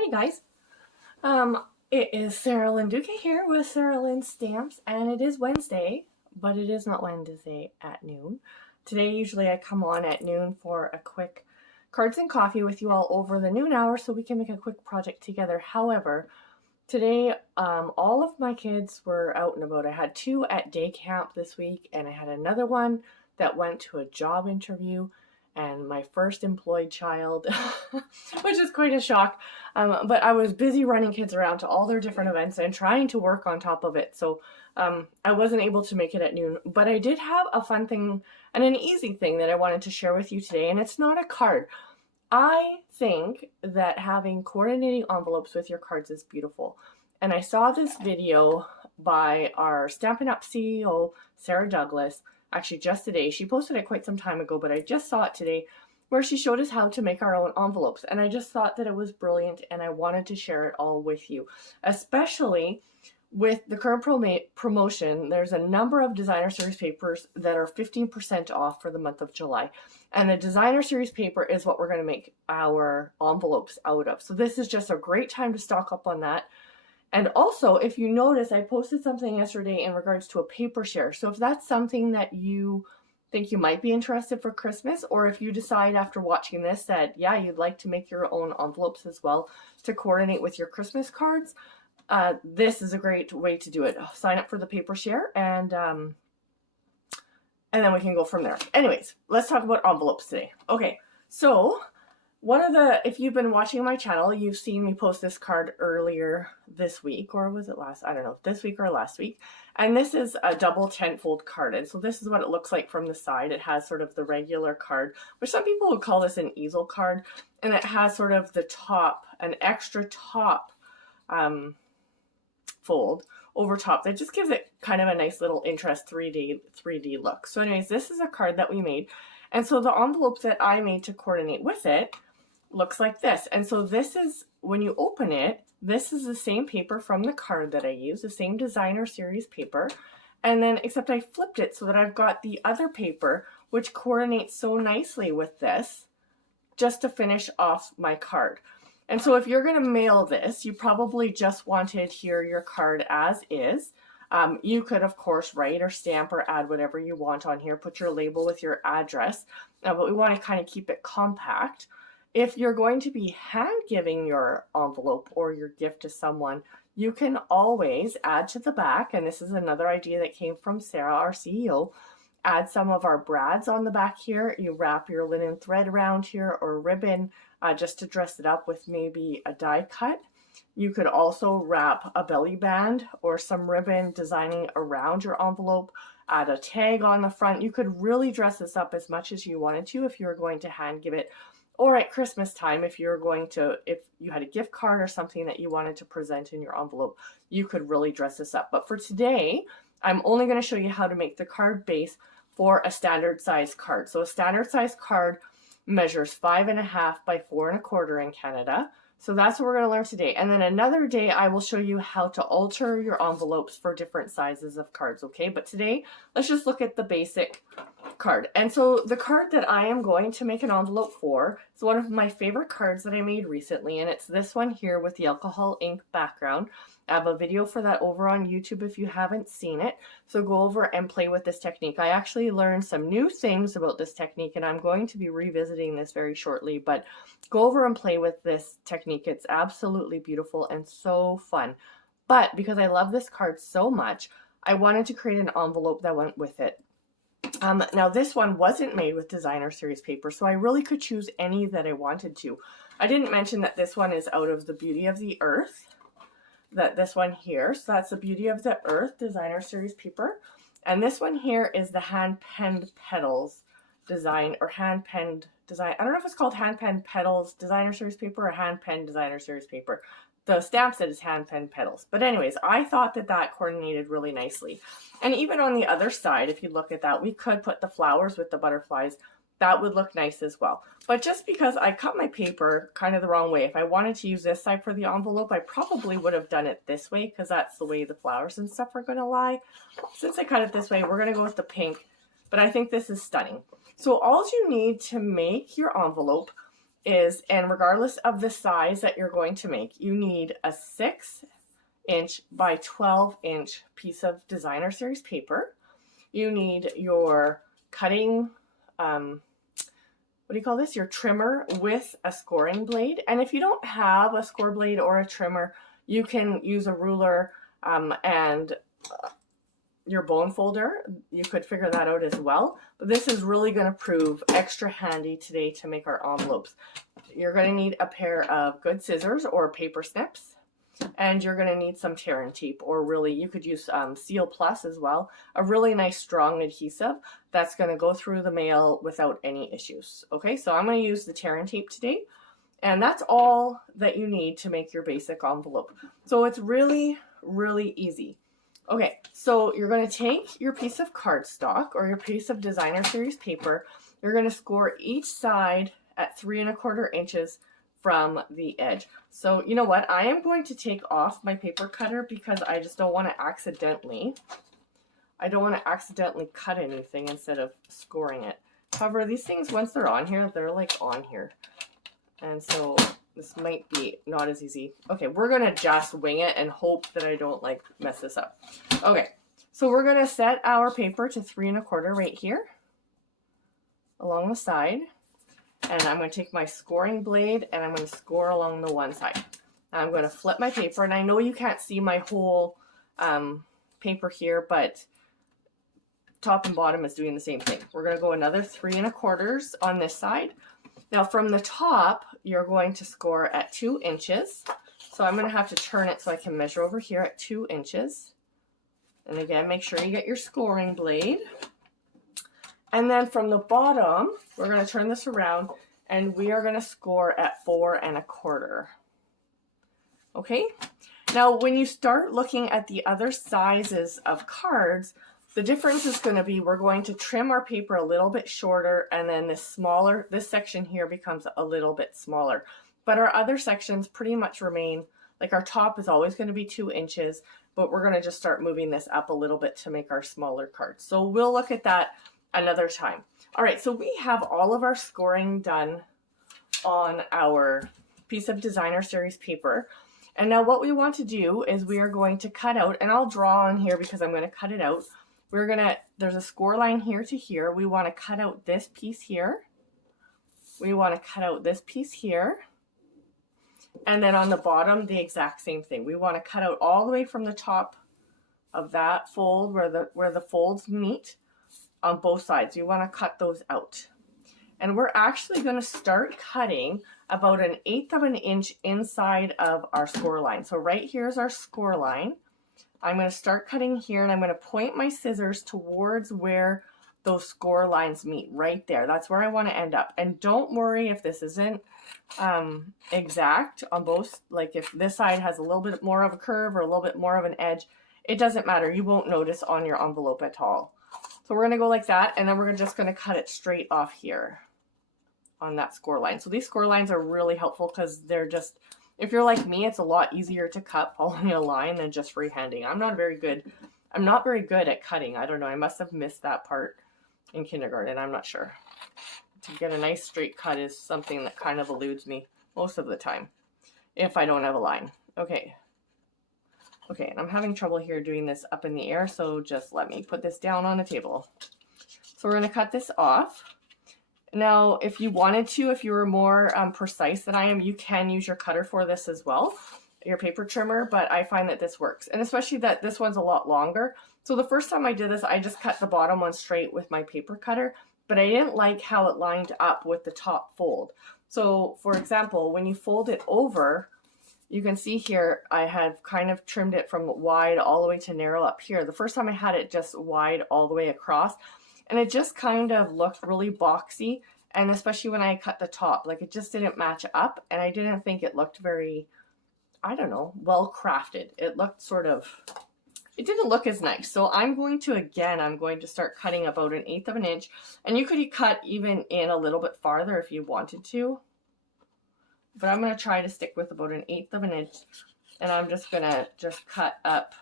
Hi guys. It is Sarah Lynn Duque here with Sarah Lynn Stamps, and it is Wednesday, but it is not Wednesday at noon. Today, usually I come on at noon for a quick cards and coffee with you all over the noon hour so we can make a quick project together. However, today, all of my kids were out and about. I had two at day camp this week, and I had another one that went to a job interview, and my first employed child, which is quite a shock. But I was busy running kids around to all their different events and trying to work on top of it. So I wasn't able to make it at noon, but I did have a fun thing and an easy thing that I wanted to share with you today, and it's not a card. I think that having coordinating envelopes with your cards is beautiful. And I saw this video by our Stampin' Up! CEO, Sarah Douglas, actually just today. She posted it quite some time ago, but I just saw it today, where she showed us how to make our own envelopes. And I just thought that it was brilliant, and I wanted to share it all with you, especially with the current promotion. There's a number of designer series papers that are 15% off for the month of July. And the designer series paper is what we're going to make our envelopes out of. So this is just a great time to stock up on that. And also, if you notice, I posted something yesterday in regards to a paper share. So if that's something that you think you might be interested for Christmas, or if you decide after watching this that, yeah, you'd like to make your own envelopes as well to coordinate with your Christmas cards, this is a great way to do it. Sign up for the paper share, and then we can go from there. Anyways, let's talk about envelopes today. Okay, so if you've been watching my channel, you've seen me post this card earlier this week, or was it I don't know, this week or last week. And this is a double 10-fold card. And so this is what it looks like from the side. It has sort of the regular card, which some people would call this an easel card. And it has sort of the top, an extra top fold over top that just gives it kind of a nice little interest 3D look. So anyways, this is a card that we made. And so the envelope that I made to coordinate with it looks like this. And so this is, when you open it, this is the same paper from the card that I used, the same designer series paper. And then, except I flipped it so that I've got the other paper, which coordinates so nicely with this, just to finish off my card. And so if you're going to mail this, you probably just wanted here your card as is. You could, of course, write or stamp or add whatever you want on here, put your label with your address, but we want to kind of keep it compact. If you're going to be hand giving your envelope or your gift to someone, you can always add to the back, and this is another idea that came from Sarah, our CEO, add some of our brads on the back here. You wrap your linen thread around here or ribbon just to dress it up with maybe a die cut. You could also wrap a belly band or some ribbon designing around your envelope, add a tag on the front. You could really dress this up as much as you wanted to if you were going to hand give it, or at Christmas time if you had a gift card or something that you wanted to present in your envelope, you could really dress this up. But for today, I'm only going to show you how to make the card base for a standard size card. So a standard size card measures 5.5 by 4.25 in Canada. So that's what we're going to learn today. And then another day, I will show you how to alter your envelopes for different sizes of cards, okay? But today, let's just look at the basic card. And so the card that I am going to make an envelope for is one of my favorite cards that I made recently, and it's this one here with the alcohol ink background. I have a video for that over on YouTube if you haven't seen it. So go over and play with this technique. I actually learned some new things about this technique, and I'm going to be revisiting this very shortly, but go over and play with this technique. It's absolutely beautiful and so fun. But because I love this card so much, I wanted to create an envelope that went with it. Now this one wasn't made with designer series paper, so I really could choose any that I wanted to. I didn't mention that this one is out of the Beauty of the Earth. This one here, so that's the Beauty of the Earth designer series paper, and this one here is the hand penned petals design, or hand penned design. I don't know if it's called hand penned petals designer series paper or hand penned designer series paper. The stamp said it's hand penned petals, but anyways, I thought that coordinated really nicely. And even on the other side, if you look at that, we could put the flowers with the butterflies. That would look nice as well. But just because I cut my paper kind of the wrong way, if I wanted to use this side for the envelope, I probably would have done it this way because that's the way the flowers and stuff are going to lie. Since I cut it this way, we're going to go with the pink, but I think this is stunning. So all you need to make your envelope is, and regardless of the size that you're going to make, you need a 6-inch by 12-inch piece of designer series paper. You need your cutting, what do you call this? Your trimmer with a scoring blade. And if you don't have a score blade or a trimmer, you can use a ruler and your bone folder. You could figure that out as well. But this is really going to prove extra handy today to make our envelopes. You're going to need a pair of good scissors or paper snips. And you're going to need some tear and tape, or really you could use Seal Plus as well, a really nice strong adhesive that's going to go through the mail without any issues. Okay, so I'm going to use the tear and tape today, and that's all that you need to make your basic envelope. So it's really, really easy. Okay, so you're going to take your piece of cardstock or your piece of designer series paper. You're going to score each side at 3 1/4 inches from the edge. So you know what, I am going to take off my paper cutter because I just don't want to accidentally cut anything instead of scoring it. However, these things, once they're on here, they're like on here, and so this might be not as easy. Okay, we're gonna just wing it and hope that I don't like mess this up. Okay, so we're gonna set our paper to 3 1/4 right here along the side. And I'm going to take my scoring blade and I'm going to score along the one side. Now I'm going to flip my paper, and I know you can't see my whole paper here, but top and bottom is doing the same thing. We're going to go another 3 1/4 on this side. Now from the top, you're going to score at 2 inches. So I'm going to have to turn it so I can measure over here at 2 inches. And again, make sure you get your scoring blade. And then from the bottom, we're going to turn this around and we are going to score at 4 1/4. Okay? Now, when you start looking at the other sizes of cards, the difference is going to be we're going to trim our paper a little bit shorter, and then this section here becomes a little bit smaller. But our other sections pretty much remain, like our top is always going to be 2 inches, but we're going to just start moving this up a little bit to make our smaller cards. So we'll look at that another time. All right, so we have all of our scoring done on our piece of designer series paper. And now what we want to do is we are going to cut out, and I'll draw on here because I'm going to cut it out. There's a score line here to here. We want to cut out this piece here. We want to cut out this piece here. And then on the bottom, the exact same thing. We want to cut out all the way from the top of that fold where the folds meet on both sides. You want to cut those out. And we're actually going to start cutting about 1/8 of an inch inside of our score line. So right here is our score line. I'm going to start cutting here, and I'm going to point my scissors towards where those score lines meet, right there. That's where I want to end up. And don't worry if this isn't exact on both. Like if this side has a little bit more of a curve or a little bit more of an edge, it doesn't matter. You won't notice on your envelope at all. So we're going to go like that, and then we're just going to cut it straight off here on that score line. So these score lines are really helpful because they're just, if you're like me, it's a lot easier to cut following a line than just freehanding. I'm not very good at cutting. I don't know. I must have missed that part in kindergarten. I'm not sure. To get a nice straight cut is something that kind of eludes me most of the time if I don't have a line. Okay. Okay, and I'm having trouble here doing this up in the air, so just let me put this down on the table. So we're going to cut this off. Now, if you wanted to, if you were more precise than I am, you can use your cutter for this as well, your paper trimmer, but I find that this works. And especially that this one's a lot longer. So the first time I did this, I just cut the bottom one straight with my paper cutter, but I didn't like how it lined up with the top fold. So for example, when you fold it over, you can see here, I have kind of trimmed it from wide all the way to narrow up here. The first time I had it just wide all the way across, and it just kind of looked really boxy, and especially when I cut the top, like it just didn't match up, and I didn't think it looked very, I don't know, well crafted. It looked sort of, it didn't look as nice. So I'm going to start cutting about 1/8 of an inch, and you could cut even in a little bit farther if you wanted to. But I'm going to try to stick with about 1/8 of an inch, and I'm just going to cut up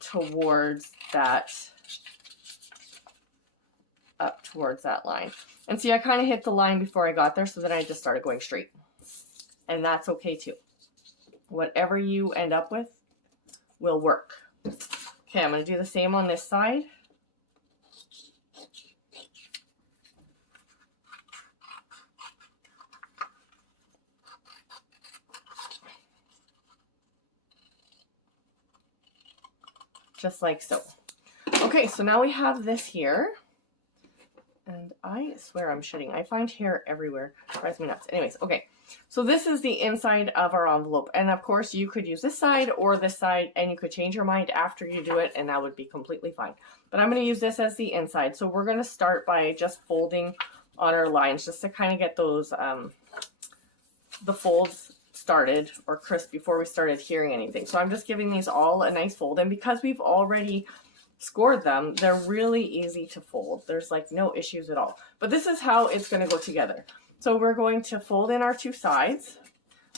towards that line. And see, I kind of hit the line before I got there, so then I just started going straight. And that's okay too. Whatever you end up with will work. Okay, I'm going to do the same on this side. Just like so. Okay, so now we have this here. And I swear I'm shitting. I find hair everywhere. It drives me nuts. Anyways, okay. So this is the inside of our envelope. And of course, you could use this side or this side, and you could change your mind after you do it, and that would be completely fine. But I'm going to use this as the inside. So we're going to start by just folding on our lines, just to kind of get those, the folds started or crisp before we started hearing anything. So I'm just giving these all a nice fold. And because we've already scored them, they're really easy to fold. There's like no issues at all. But this is how it's going to go together. So we're going to fold in our two sides.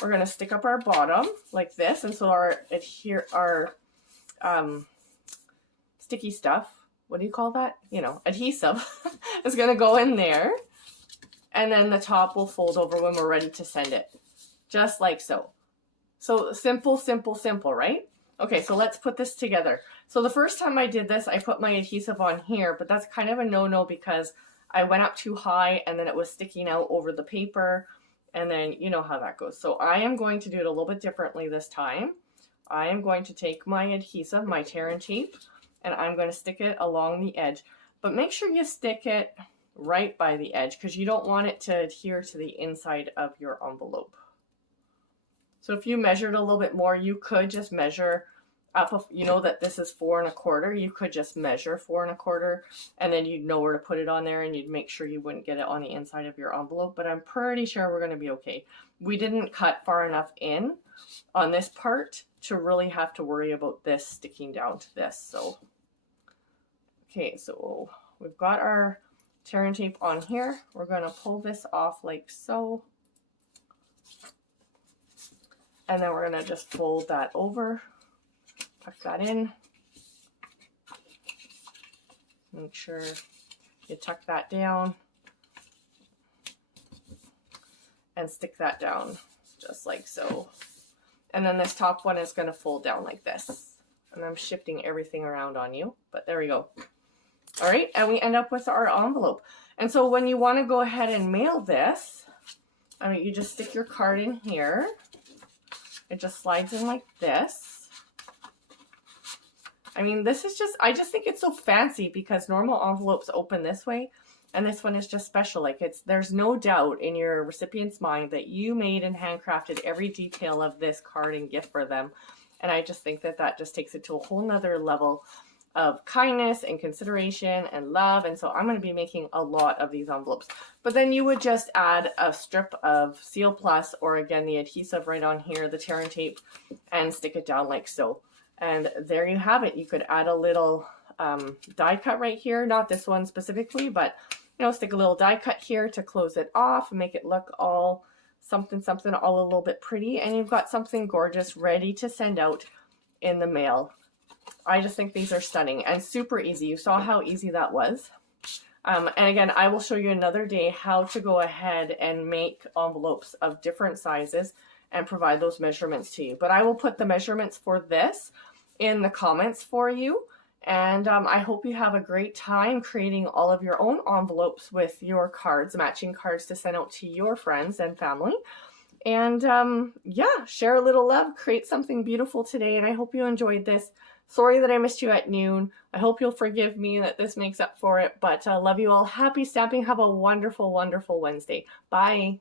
We're going to stick up our bottom like this. And so our sticky stuff, what do you call that? You know, adhesive is going to go in there. And then the top will fold over when we're ready to send it. Just like so. So simple, simple, simple, right? Okay, so let's put this together. So the first time I did this, I put my adhesive on here, but that's kind of a no-no because I went up too high and then it was sticking out over the paper, and then you know how that goes. So I am going to do it a little bit differently this time. I am going to take my adhesive, my tear and tape, and I'm going to stick it along the edge. But make sure you stick it right by the edge because you don't want it to adhere to the inside of your envelope. So if you measured a little bit more, you could just measure up, you know that this is 4 1/4, you could just measure 4 1/4, and then you'd know where to put it on there, and you'd make sure you wouldn't get it on the inside of your envelope. But I'm pretty sure we're going to be okay. We didn't cut far enough in on this part to really have to worry about this sticking down to this. So, okay, so we've got our tear and tape on here. We're going to pull this off like so. And then we're going to just fold that over, tuck that in. Make sure you tuck that down and stick that down just like so. And then this top one is going to fold down like this. And I'm shifting everything around on you, but there we go. All right, and we end up with our envelope. And so when you want to go ahead and mail this, I mean, you just stick your card in here. It just slides in like this. I mean, this is just, I just think it's so fancy because normal envelopes open this way, and this one is just special. Like there's no doubt in your recipient's mind that you made and handcrafted every detail of this card and gift for them. And I just think that that just takes it to a whole nother level of kindness and consideration and love. And so I'm going to be making a lot of these envelopes. But then you would just add a strip of Seal Plus, or again, the adhesive right on here, the tear and tape, and stick it down like so. And there you have it. You could add a little die cut right here, not this one specifically, but you know, stick a little die cut here to close it off and make it look all something, all a little bit pretty. And you've got something gorgeous ready to send out in the mail. I just think these are stunning and super easy. You saw how easy that was. And again, I will show you another day how to go ahead and make envelopes of different sizes and provide those measurements to you. But I will put the measurements for this in the comments for you. And I hope you have a great time creating all of your own envelopes with your cards, matching cards to send out to your friends and family. And yeah, share a little love, create something beautiful today. And I hope you enjoyed this. Sorry that I missed you at noon. I hope you'll forgive me that this makes up for it. But love you all. Happy stamping. Have a wonderful, wonderful Wednesday. Bye.